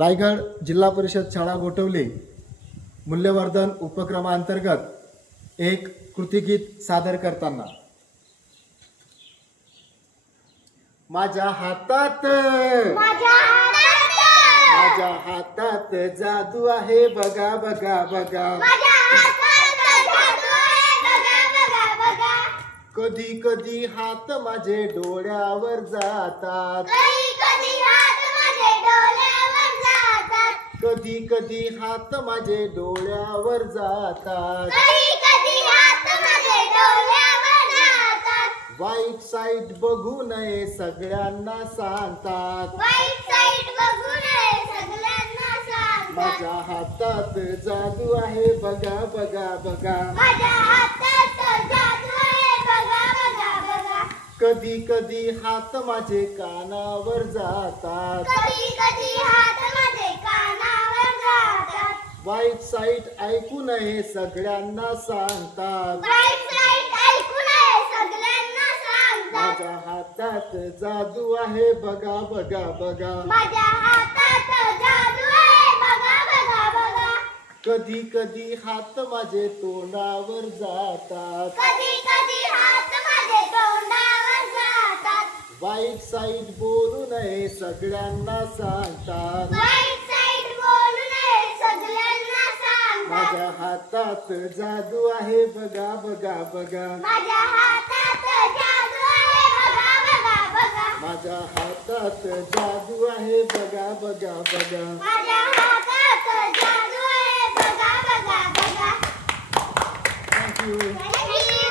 रायगड जिल्हा परिषद शाळा गोठवले मूल्यवर्धन उपक्रमांतर्गत एक कृतिगीत सादर करताना माझ्या हातात जादू आहे बघा बघा बघा कधी कधी हात माझे डोळ्यावर जातात कधी कधी हात माझे डोळ्यावर जातात वाईट साईट बघू नये सगळ्यांना सांगतात माझ्या हातात जादू आहे बघा बघा बघा कधी कधी हात माझे कानावर जातात वाईट साईट ऐकू नये सगळ्यांना सांगतात माझ्या हातात जादू आहे बघा बघा बघा कधी कधी हात माझे तोंडावर जातात वाईट साईट बोलू नये सगळ्यांना सांगतात माझ्या हातात जादू आहे बघा बघा बघा माझ्या हातात जादू आहे बघा बघा बघा थँक्यू